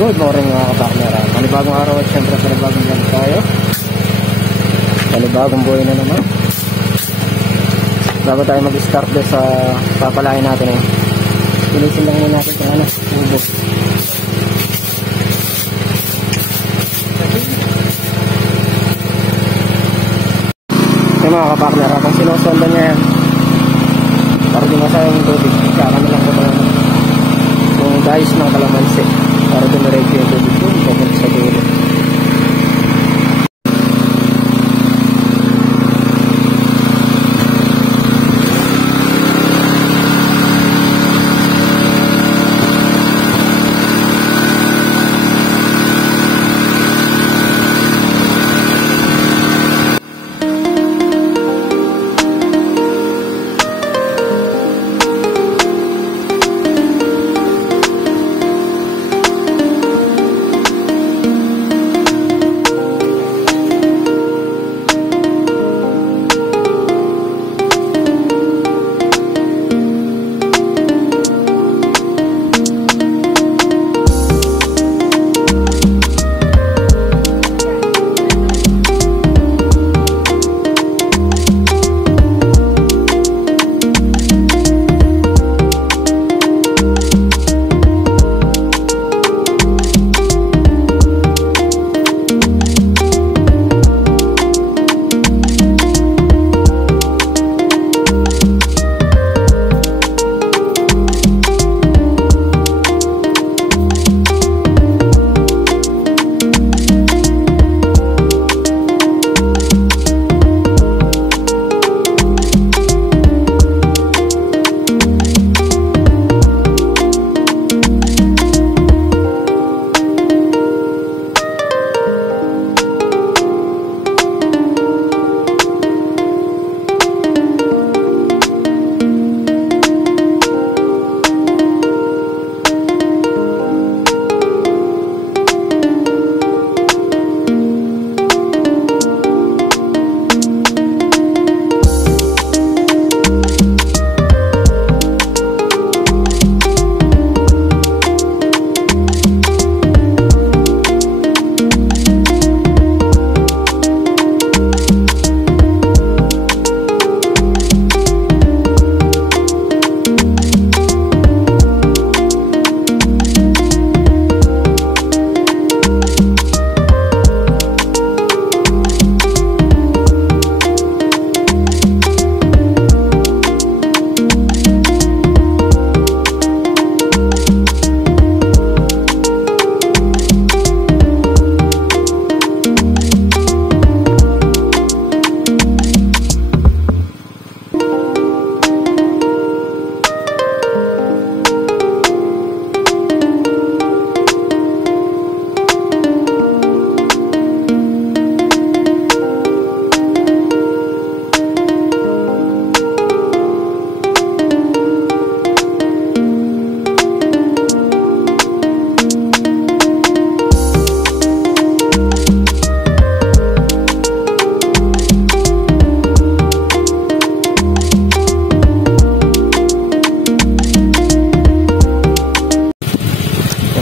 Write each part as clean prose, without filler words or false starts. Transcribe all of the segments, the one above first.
Good morning mga kapartner. Panibagong araw at syempre panibagong vlog tayo. Panibagong buhay na naman. Bago tayo mag-start sa papalain natin pinisin lang muna natin sa ubo. Mga kapartner, kung sinusondan niya yan para di masayang yung tubig, saka na lang ko yung guys ng kalamansi para dumiretso yung tubig doon papunta sa dulo.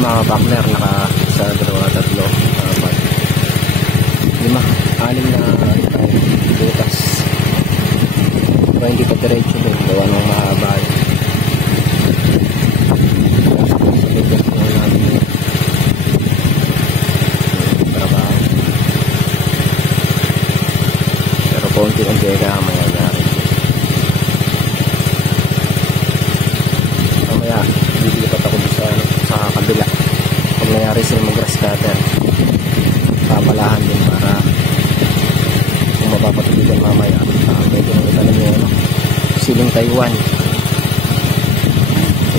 Mga partner, naka sa 2, 3, 4, 5, 6 na butas pero hindi pa diretso doon gawa ng mahaba sa butas na namin trabaho pero konti ang dega mayayari mamaya dilipat ako sa kabila pag nangyari sila mag grass cutter pabalahan din para kung mapapatubigan mamaya medyo nang itanim yung siling Taiwan.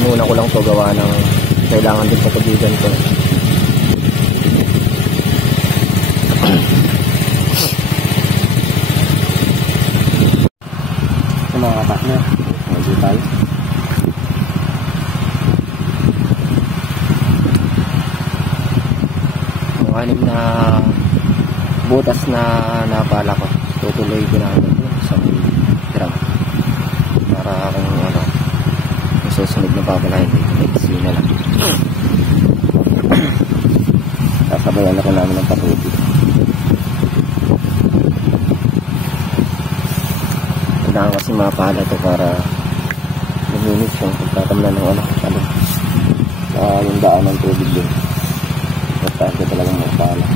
Inuna ko lang to gawa ng kailangan din patubigan to. Mga partner, medyo tayo anim na butas na napala ko tutuloy ko na sa drum para kung susunod na papalahin, next na lang. Maganda ko namin ng patubig. Kailangan kasi mapala ito para luminis yung pagkakamlan ng yung daan ng tubig din. Basta ito talagang mapala.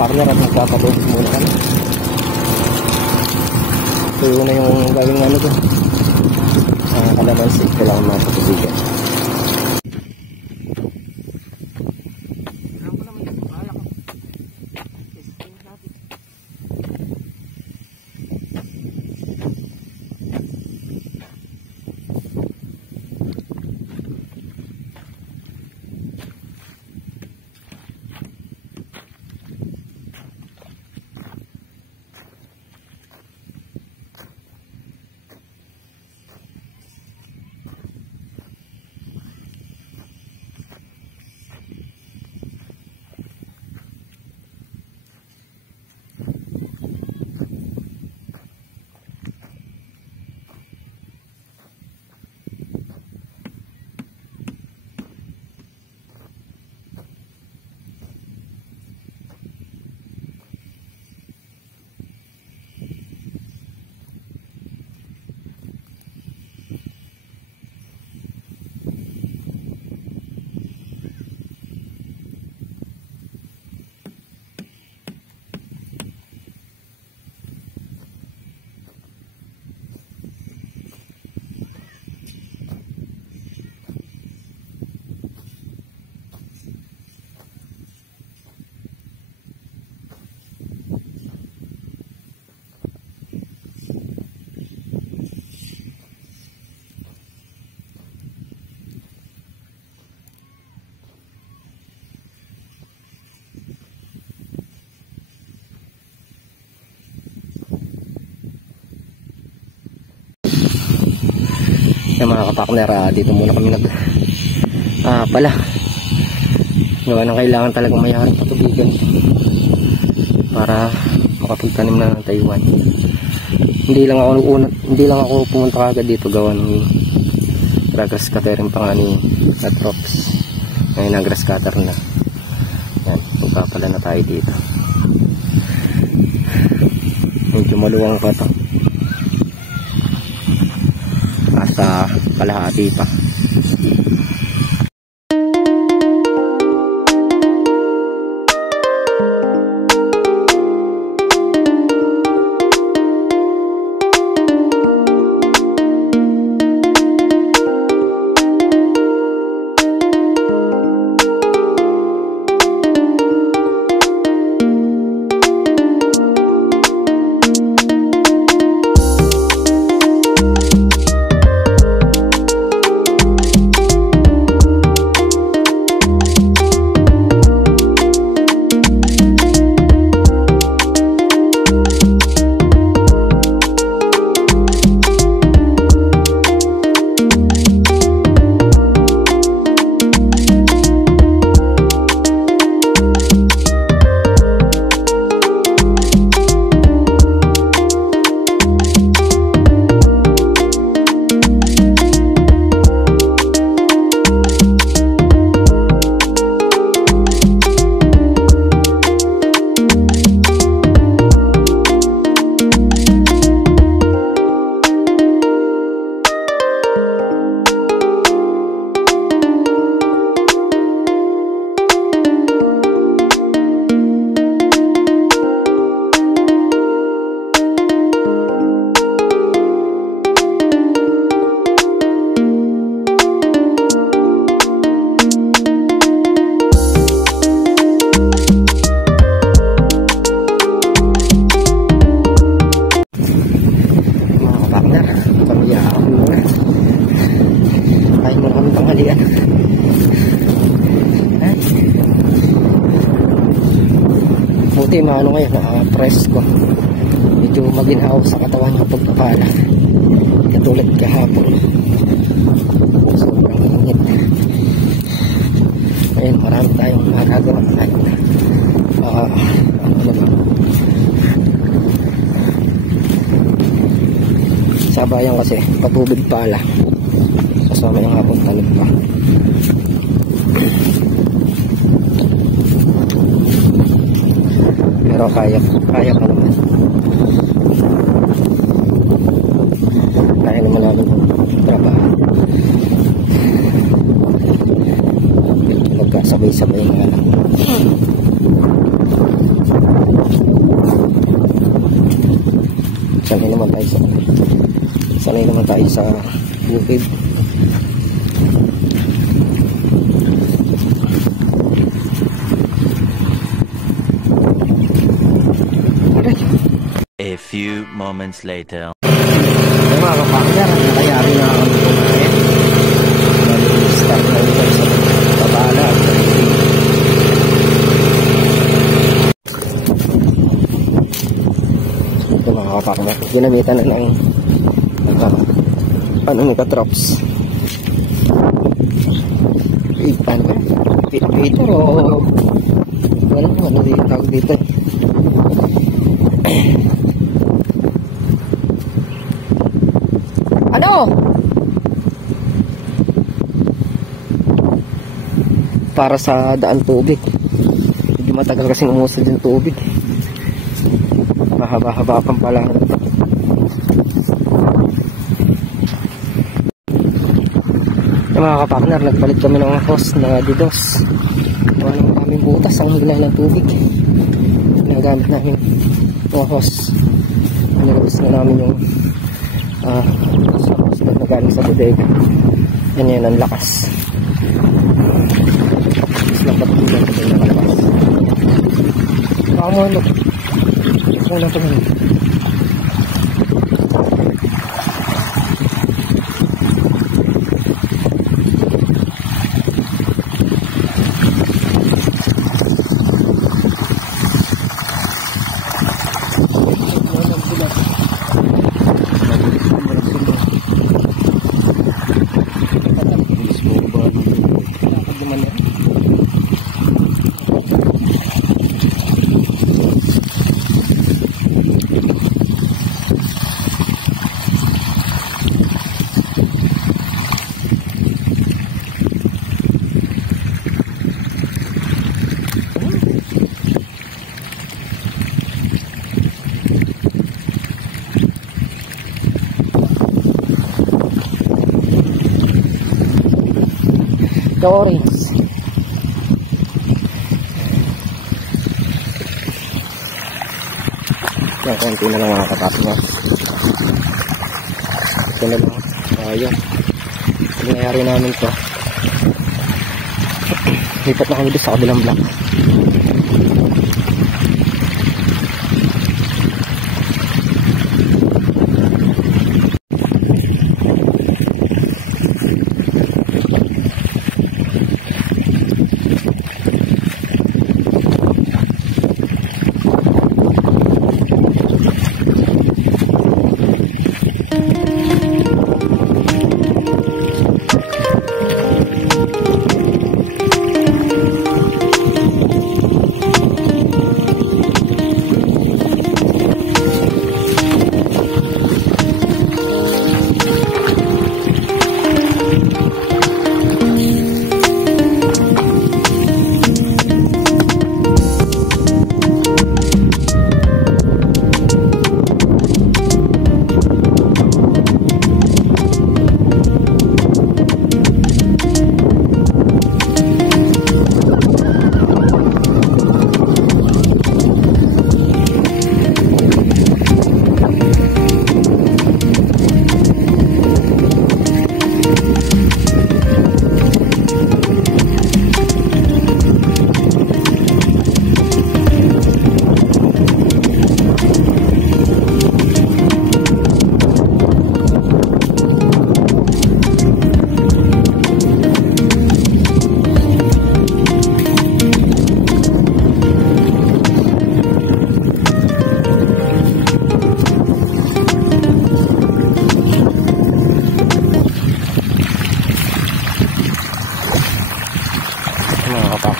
Partner at magpapatubig muna kami. So yun na yung gawing ano ko. Kalamansi, kailangan mapatubigan. Yung mga kapakner, dito muna kami pala gawa ng kailangan talagang mayaring patubigan para makapagtanim na ng Taiwan. Hindi lang ako pumunta kagad dito gawa ng grass cutter pa nga ni Atrox. Ngayon na grass cutter na yan, magpapala na tayo dito. Medyo maluwang pa to, sa kalahati pa. ano ngayon, presko. Medyo maginhaw sa katawan yung pagpapala. Katulad kahapon. Sobrang init. Ayun, marami tayong magagawa kahit ano naman. Sabayan kasi patubig pala. Kasama yung hapon talog pa. Pero kaya pa naman. Kaya naman namin yung trabaho. Magkasabay-sabay nga lang. Sanay naman tayo sa bukid. A few moments later. Yung mga kapakya, nakayari na kami kumain. Start na ito sa babala at ito mga kapakya. Ginamitan na ng ano ni Katrops. Ano ba? Peter o ano dito tawag dito. Ano? Para sa daan tubig. Hindi matagal kasing umusad yung tubig. Mahaba-haba pang pala. Mga kapakner, nagpalit kami ng hose na Didos. Walang kaming butas ang hila ng tubig. Nagamit namin yung hose. Nilabas na namin yung hose na nagaling sa bodega. Yan ang lakas. Mas napatuloy na yung nakalabas. Baka mo ano? Kung na tumingin. The orange. Yan, konti na lang mga kapatid niya. Ito na lang. Ayun. Nangyayari namin ito. Lipat na kami doon sa kabilang block.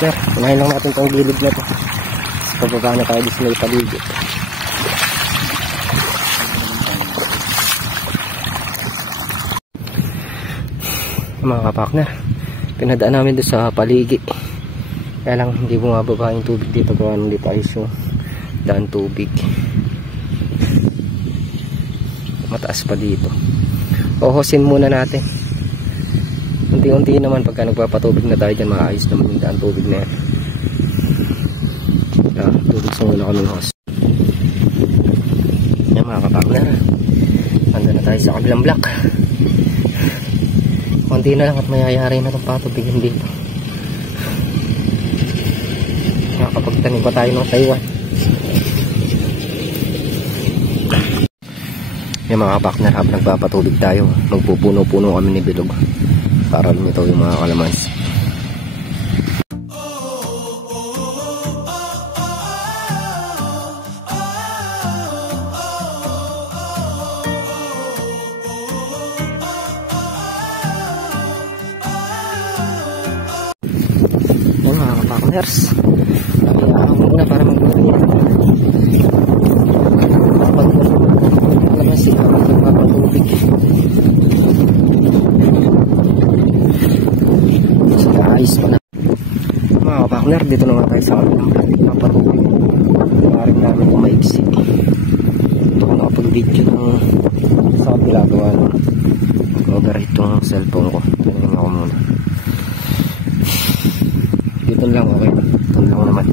partner. Unahin lang natin itong gilid na to. Pababa na tayo sa may paligid. Mga kapartner, pinadaan namin doon sa paligid. Kaya lang hindi bumababa yung tubig dito. Kaya nandito ayos yung daan tubig. Mataas pa dito. Uhusin muna natin. Unti-unti naman pagka nagpapatubig na tayo dyan, maayos naman yung daan tubig na yan. Tubig sa muna kami hose. Yan mga kapartner, anda na tayo sa kabilang block. Konti na lang at mayayari na itong patubigin dito. Nakakapagtanim pa tayo ng Taiwan. Yan mga kapartner, habang nagpapatubig tayo, magpupuno-puno kami ni bilog para lumitaw yung mga kalamansi. Yan mga kapartners, kami muna para magpapatubig. Kalamansi kapag magpapatubig. Ayos pa na mga kapartner, dito na nga tayo sa kapatubig. Maaaring namin kung maiksi. Ito ko nakapag-video ng sa kabila gawa ng mag-overheat itong cellphone ko. Tingnan ako muna. Dito lang, okay. Dito lang naman.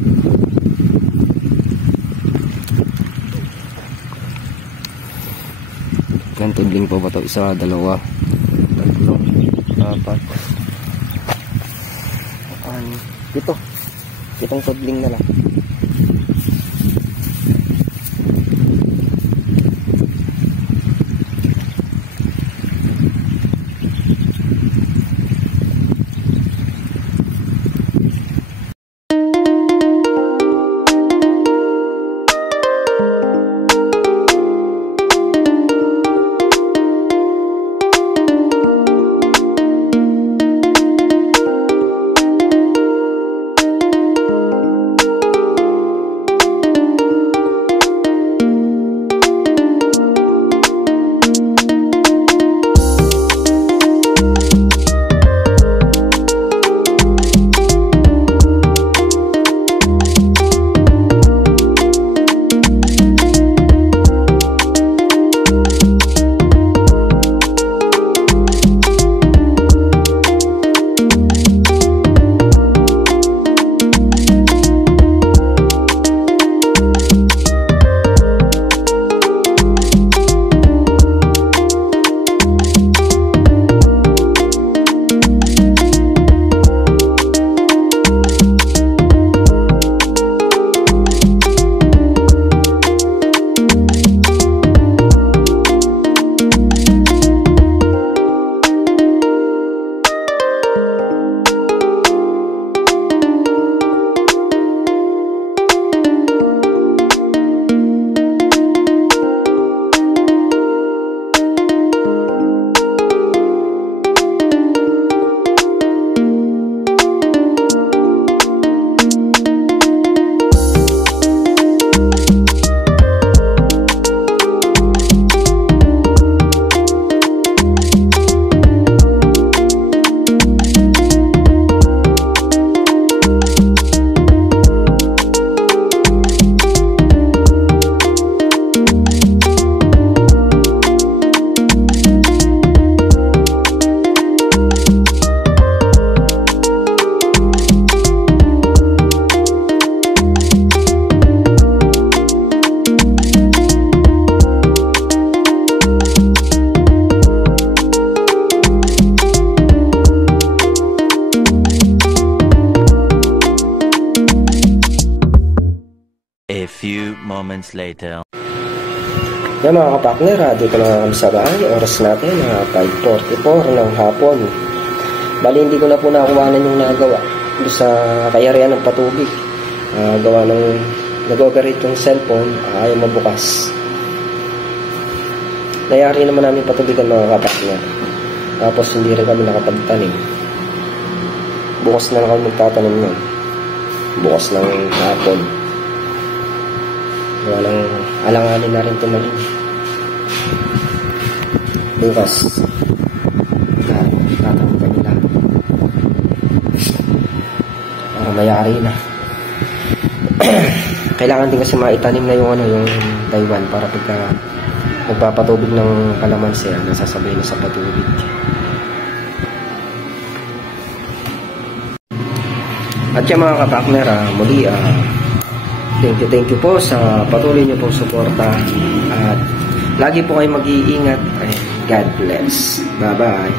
Yan, tudling po ba ito? Isa, dalawa, tatlo, apat, ito, itong tudling na lang. moments later. Yan mga kapakner, dito na kami sa bahay. Oras natin, 5:44 ng hapon. Bali, hindi ko na po nakuhanan yung nagawa doon sa kayarihan ng patubig. Gawa ng nag-operate yung cellphone, ayaw mabukas. Nayari naman namin patubigan mga kapakner. Tapos hindi rin kami nakapagtanim. Bukas na lang kami magtatanim nun. bukas ng hapon. Walang alanganin na rin tumalim. Bukas tatanggal nila para mayari na. Kailangan din kasi maitanim na yung Taiwan para pagka nagpapatubig ng kalamansi, nasasabay na sa patubig. At yung mga kapakner, muli thank you po sa patuloy niyo pong suporta at lagi po kayo mag-iingat. God bless. Bye bye.